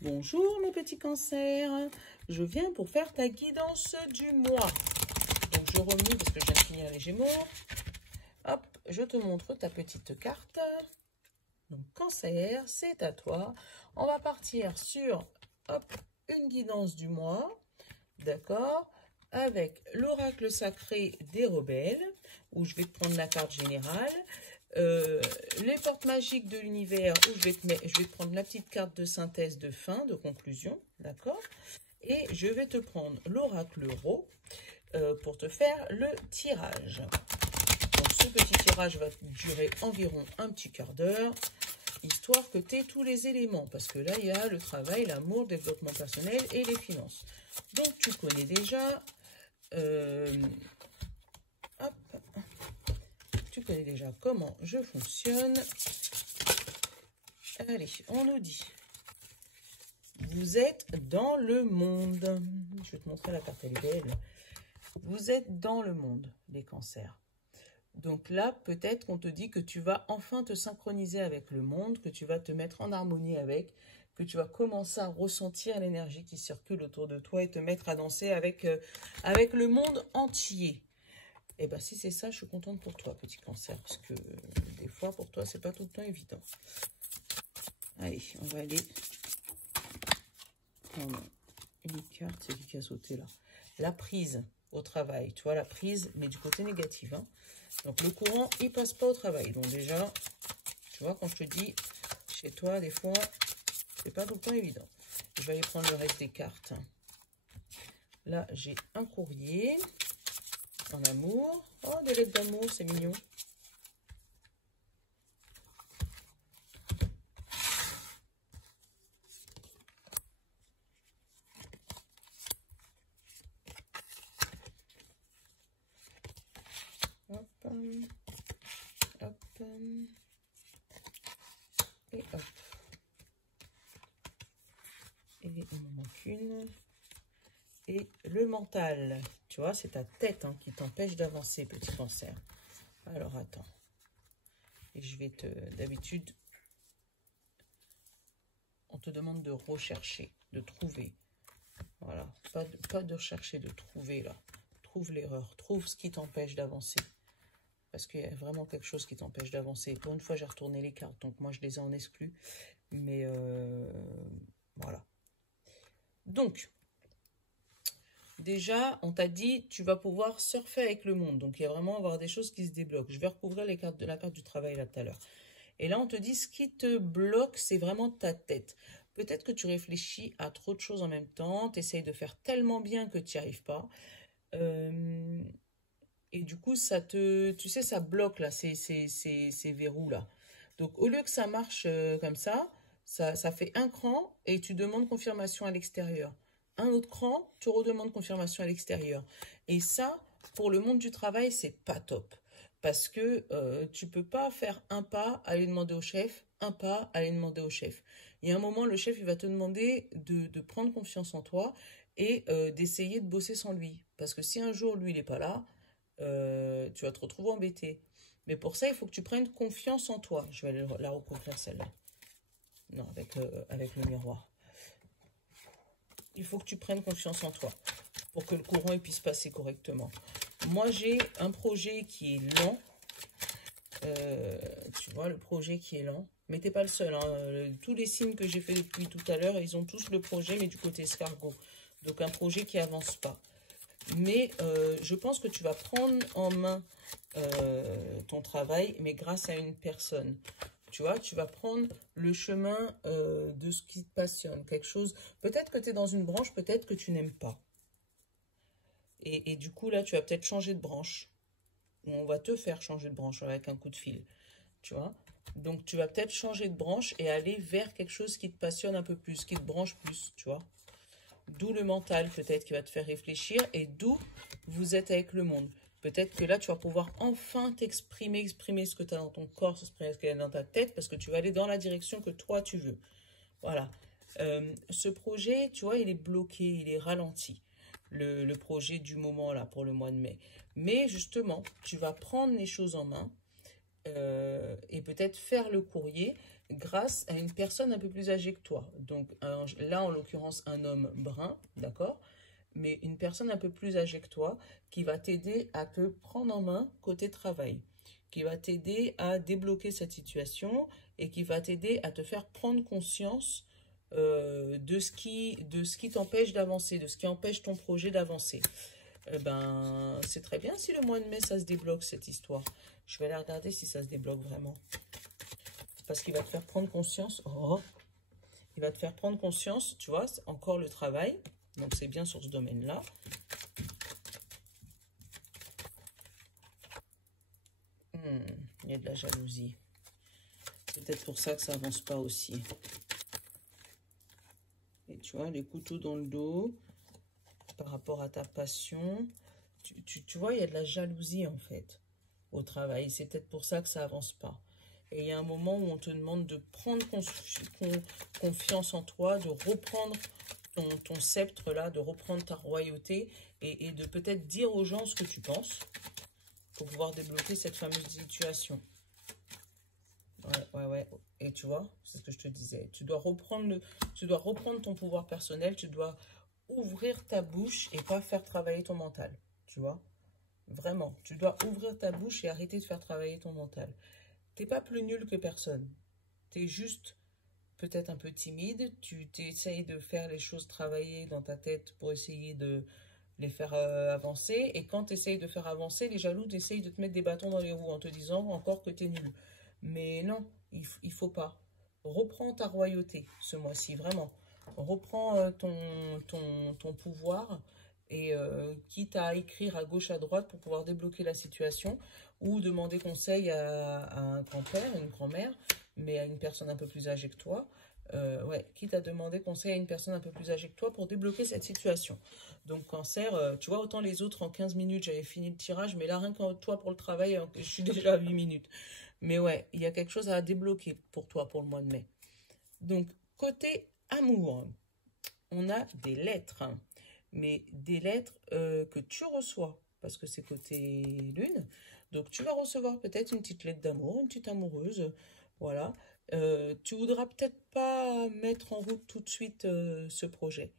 Bonjour mes petits cancers, je viens pour faire ta guidance du mois. Donc je remue parce que je viens de finir les Gémeaux. Hop, je te montre ta petite carte. Donc cancer, c'est à toi. On va partir sur hop, une guidance du mois, d'accord, avec l'oracle sacré des rebelles, où je vais te prendre la carte générale. Les portes magiques de l'univers où je vais te prendre la petite carte de synthèse de fin, de conclusion, d'accord? Et je vais te prendre l'oracle Ro pour te faire le tirage. Donc ce petit tirage va durer environ un petit quart d'heure, histoire que tu aies tous les éléments, parce que là il y a le travail, l'amour, le développement personnel et les finances. Donc tu connais déjà... hop. Tu connais déjà comment je fonctionne. Allez, on nous dit. Vous êtes dans le monde. Je vais te montrer la carte, elle est belle. Vous êtes dans le monde, les cancers. Donc là, peut-être qu'on te dit que tu vas enfin te synchroniser avec le monde, que tu vas te mettre en harmonie avec, que tu vas commencer à ressentir l'énergie qui circule autour de toi et te mettre à danser avec le monde entier. Et bien, si c'est ça, je suis contente pour toi, petit cancer, parce que des fois, pour toi, c'est pas tout le temps évident. Allez, on va aller prendre une carte, c'est qui a sauté là. La prise au travail, tu vois, la prise, mais du côté négatif. Hein. Donc, le courant, il passe pas au travail. Donc, déjà, tu vois, quand je te dis, chez toi, des fois, c'est pas tout le temps évident. Je vais aller prendre le reste des cartes. Là, j'ai un courrier. En amour. Oh, des lettres d'amour, c'est mignon. Hop. Hop. Et hop. Et il m'en manque une. Et le mental. Tu vois, c'est ta tête hein, qui t'empêche d'avancer, petit cancer. Alors, attends. Et je vais te... D'habitude, on te demande de rechercher, de trouver. Voilà. Pas de rechercher, de trouver, là. Trouve l'erreur. Trouve ce qui t'empêche d'avancer. Parce qu'il y a vraiment quelque chose qui t'empêche d'avancer. Pour une fois, j'ai retourné les cartes. Donc, moi, je les ai en exclus. Mais, voilà. Donc... Déjà, on t'a dit, tu vas pouvoir surfer avec le monde. Donc, il y a vraiment avoir des choses qui se débloquent. Je vais recouvrir les cartes de la carte du travail là tout à l'heure. Et là, on te dit, ce qui te bloque, c'est vraiment ta tête. Peut-être que tu réfléchis à trop de choses en même temps. Tu essayes de faire tellement bien que tu n'y arrives pas. Et du coup, ça te, tu sais, ça bloque là, ces verrous là. Donc, au lieu que ça marche comme ça fait un cran et tu demandes confirmation à l'extérieur. Un autre cran, tu redemandes confirmation à l'extérieur. Et ça, pour le monde du travail, c'est pas top. Parce que tu peux pas faire un pas, aller demander au chef, un pas, aller demander au chef. Il y a un moment, le chef, il va te demander de prendre confiance en toi et d'essayer de bosser sans lui. Parce que si un jour, lui, il n'est pas là, tu vas te retrouver embêté. Mais pour ça, il faut que tu prennes confiance en toi. Je vais aller la recouvrir, celle-là. Non, avec le miroir. Il faut que tu prennes confiance en toi pour que le courant il puisse passer correctement. Moi, j'ai un projet qui est lent. Tu vois, le projet qui est lent. Mais t'es pas le seul. Hein. Tous les signes que j'ai fait depuis tout à l'heure, ils ont tous le projet, mais du côté escargot. Donc, un projet qui avance pas. Mais je pense que tu vas prendre en main ton travail, mais grâce à une personne. Tu vois, tu vas prendre le chemin de ce qui te passionne, quelque chose. Peut-être que tu es dans une branche, peut-être que tu n'aimes pas. Et du coup, là, tu vas peut-être changer de branche. On va te faire changer de branche avec un coup de fil. Tu vois. Donc, tu vas peut-être changer de branche et aller vers quelque chose qui te passionne un peu plus, qui te branche plus, tu vois. D'où le mental, peut-être, qui va te faire réfléchir et d'où vous êtes avec le monde. Peut-être que là, tu vas pouvoir enfin t'exprimer, exprimer ce que tu as dans ton corps, exprimer ce qu'il y a dans ta tête, parce que tu vas aller dans la direction que toi, tu veux. Voilà. Ce projet, tu vois, il est bloqué, il est ralenti. Le projet du moment, là, pour le mois de mai. Mais justement, tu vas prendre les choses en main et peut-être faire le courrier grâce à une personne un peu plus âgée que toi. Donc là, en l'occurrence, un homme brun, d'accord? Mais une personne un peu plus âgée que toi qui va t'aider à te prendre en main côté travail, qui va t'aider à débloquer cette situation et qui va t'aider à te faire prendre conscience de ce qui t'empêche d'avancer, de ce qui empêche ton projet d'avancer. Eh ben, c'est très bien si le mois de mai, ça se débloque, cette histoire. Je vais aller regarder si ça se débloque vraiment. Parce qu'il va te faire prendre conscience. Oh, il va te faire prendre conscience, tu vois, c'est encore le travail. Donc, c'est bien sur ce domaine-là. Il y a de la jalousie. C'est peut-être pour ça que ça avance pas aussi. Et tu vois, les couteaux dans le dos, par rapport à ta passion. Tu vois, il y a de la jalousie, en fait, au travail. C'est peut-être pour ça que ça avance pas. Et il y a un moment où on te demande de prendre confiance en toi, de reprendre ton sceptre là, de reprendre ta royauté et de peut-être dire aux gens ce que tu penses pour pouvoir débloquer cette fameuse situation. Ouais. Et tu vois, c'est ce que je te disais. Tu dois reprendre ton pouvoir personnel, tu dois ouvrir ta bouche et pas faire travailler ton mental. Tu vois? Vraiment, tu dois ouvrir ta bouche et arrêter de faire travailler ton mental. T'es pas plus nul que personne. T'es juste peut-être un peu timide. Tu t'essayes de faire les choses travailler dans ta tête pour essayer de les faire avancer. Et quand tu essayes de faire avancer, les jaloux essayent de te mettre des bâtons dans les roues en te disant encore que t'es nul. Mais non, il faut pas. Reprends ta royauté ce mois-ci, vraiment. Reprends ton pouvoir et quitte à écrire à gauche, à droite pour pouvoir débloquer la situation ou demander conseil à un grand-père, une grand-mère, mais à une personne un peu plus âgée que toi. Ouais, quitte à demander conseil à une personne un peu plus âgée que toi pour débloquer cette situation. Donc, cancer, tu vois, autant les autres en 15 minutes, j'avais fini le tirage, mais là, rien que toi pour le travail, je suis déjà à 8 minutes. Mais ouais, il y a quelque chose à débloquer pour toi pour le mois de mai. Donc, côté amour, on a des lettres, hein, mais des lettres que tu reçois, parce que c'est côté lune. Donc, tu vas recevoir peut-être une petite lettre d'amour, une petite amoureuse, voilà. Tu voudras peut-être pas mettre en route tout de suite ce projet.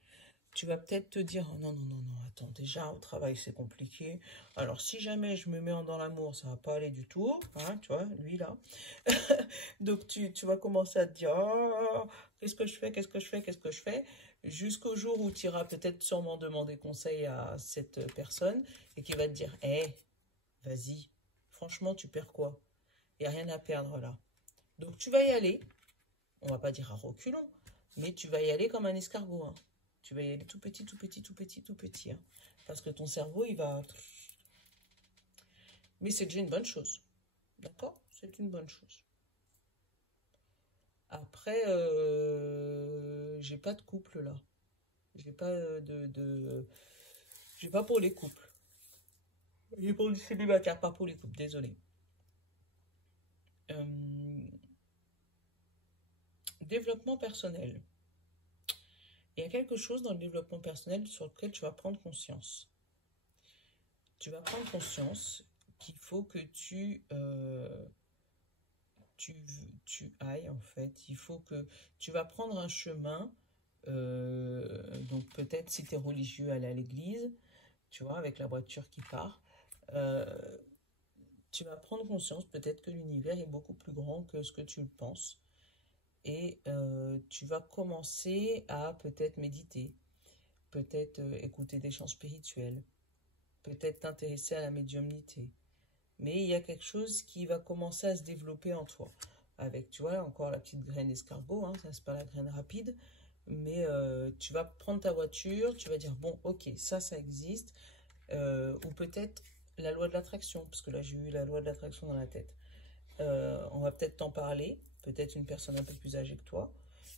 Tu vas peut-être te dire, oh, non, attends, déjà au travail c'est compliqué. Alors si jamais je me mets dans l'amour, ça va pas aller du tout, hein, tu vois, lui là. Donc tu vas commencer à te dire, oh, qu'est-ce que je fais, qu'est-ce que je fais, qu'est-ce que je fais, jusqu'au jour où tu iras peut-être sûrement demander conseil à cette personne et qui va te dire, hé, vas-y, franchement tu perds quoi? Il n'y a rien à perdre là. Donc tu vas y aller, on va pas dire à reculons, mais tu vas y aller comme un escargot, hein. Tu vas y aller tout petit, tout petit, tout petit, tout petit, hein, parce que ton cerveau, il va... Mais c'est déjà une bonne chose, d'accord? C'est une bonne chose. Après, j'ai pas de couple là. J'ai pas J'ai pas pour les couples. J'ai pour les célibataires, pas pour les couples, désolé. Développement personnel. Il y a quelque chose dans le développement personnel sur lequel tu vas prendre conscience. Tu vas prendre conscience qu'il faut que tu ailles, en fait. Il faut que tu vas prendre un chemin. Donc peut-être si tu es religieux, aller à l'église, tu vois, avec la voiture qui part. Tu vas prendre conscience peut-être que l'univers est beaucoup plus grand que ce que tu le penses. Et tu vas commencer à peut-être méditer, peut-être écouter des chants spirituels, peut-être t'intéresser à la médiumnité. Mais il y a quelque chose qui va commencer à se développer en toi. Avec, tu vois, encore la petite graine d'escargot, hein, ça c'est pas la graine rapide, mais tu vas prendre ta voiture, tu vas dire, bon, ok, ça existe, ou peut-être la loi de l'attraction, parce que là j'ai eu la loi de l'attraction dans la tête. On va peut-être t'en parler, peut-être une personne un peu plus âgée que toi,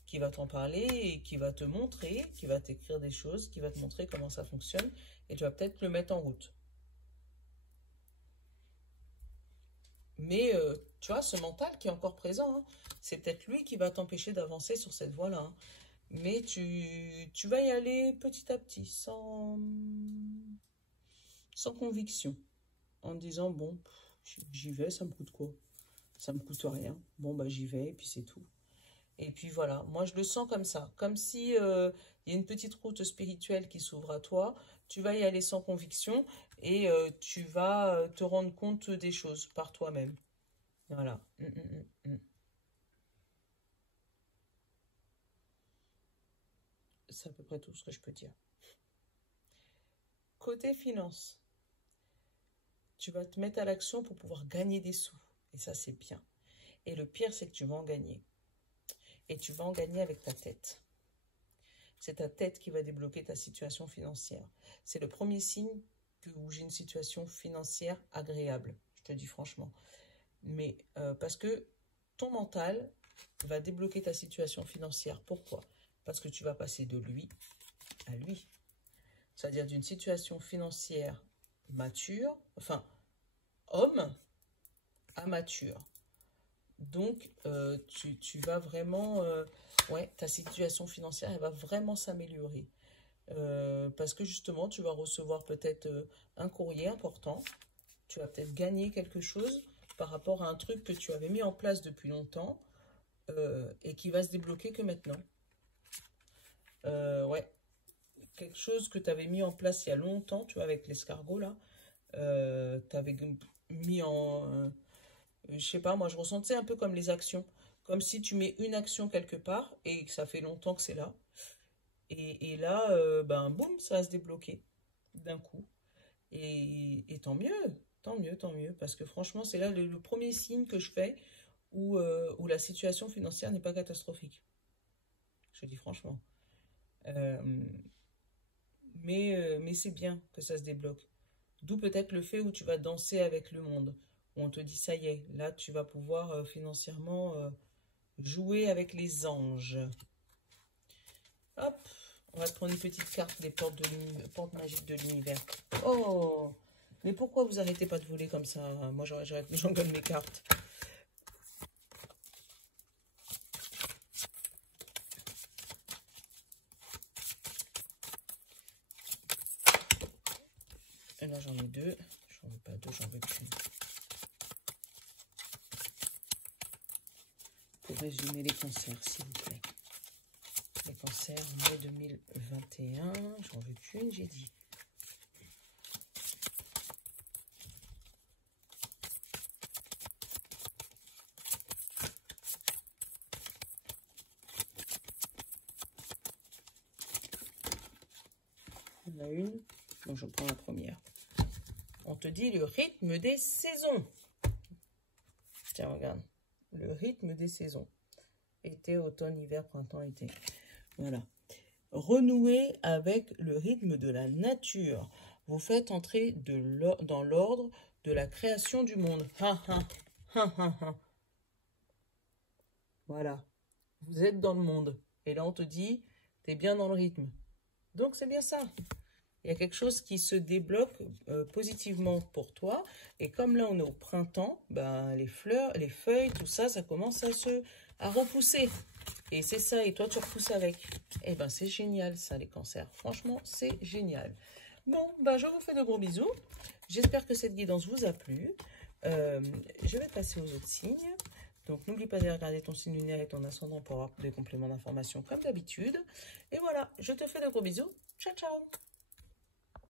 qui va t'en parler et qui va te montrer, qui va t'écrire des choses, qui va te montrer comment ça fonctionne, et tu vas peut-être le mettre en route. Mais tu vois, ce mental qui est encore présent, hein, c'est peut-être lui qui va t'empêcher d'avancer sur cette voie-là, hein. Mais tu vas y aller petit à petit, sans conviction, en disant, bon, j'y vais, ça me coûte quoi? Ça me coûte rien. Bon, bah j'y vais et puis c'est tout. Et puis voilà, moi je le sens comme ça. Comme si il y a une petite route spirituelle qui s'ouvre à toi. Tu vas y aller sans conviction et tu vas te rendre compte des choses par toi-même. Voilà. C'est à peu près tout ce que je peux dire. Côté finance, tu vas te mettre à l'action pour pouvoir gagner des sous. Et ça, c'est bien. Et le pire, c'est que tu vas en gagner. Et tu vas en gagner avec ta tête. C'est ta tête qui va débloquer ta situation financière. C'est le premier signe où j'ai une situation financière agréable. Je te dis franchement. Mais parce que ton mental va débloquer ta situation financière. Pourquoi? Parce que tu vas passer de lui à lui. C'est-à-dire d'une situation financière mature, enfin, homme à mature. Donc, tu vas vraiment, ouais, ta situation financière, elle va vraiment s'améliorer. Parce que justement, tu vas recevoir peut-être un courrier important. Tu vas peut-être gagner quelque chose par rapport à un truc que tu avais mis en place depuis longtemps et qui va se débloquer que maintenant. Ouais, quelque chose que tu avais mis en place il y a longtemps, tu vois, avec l'escargot là. Tu avais mis en... je sais pas, moi je ressentais un peu comme les actions. Comme si tu mets une action quelque part et que ça fait longtemps que c'est là. Et là, ben boum, ça va se débloquer d'un coup. Et tant mieux, tant mieux, tant mieux. Parce que franchement, c'est là le premier signe que je fais où la situation financière n'est pas catastrophique. Je dis franchement. Mais c'est bien que ça se débloque. D'où peut-être le fait où tu vas danser avec le monde. Où on te dit, ça y est, là tu vas pouvoir financièrement jouer avec les anges. Hop, on va te prendre une petite carte des portes magiques de l'univers. Oh, mais pourquoi vous arrêtez pas de voler comme ça? Moi, j'engueule mes cartes. Et là, j'en ai deux. J'en veux pas deux, j'en veux qu'une. Pour résumer les cancers, s'il vous plaît. Les cancers, mai 2021. J'en veux qu'une, j'ai dit. Il y en a une. Donc, je prends la première. On te dit le rythme des saisons. Tiens, regarde. Le rythme des saisons. Été, automne, hiver, printemps, été. Voilà. Renouer avec le rythme de la nature. Vous faites entrer dans l'ordre de la création du monde. Voilà. Vous êtes dans le monde. Et là, on te dit, t'es bien dans le rythme. Donc, c'est bien ça. Il y a quelque chose qui se débloque positivement pour toi. Et comme là, on est au printemps, ben, les fleurs, les feuilles, tout ça, ça commence à repousser. Et c'est ça, et toi, tu repousses avec. Eh ben, c'est génial, ça, les cancers. Franchement, c'est génial. Bon, ben, je vous fais de gros bisous. J'espère que cette guidance vous a plu. Je vais passer aux autres signes. Donc, n'oublie pas de regarder ton signe lunaire et ton ascendant pour avoir des compléments d'information comme d'habitude. Et voilà, je te fais de gros bisous. Ciao, ciao!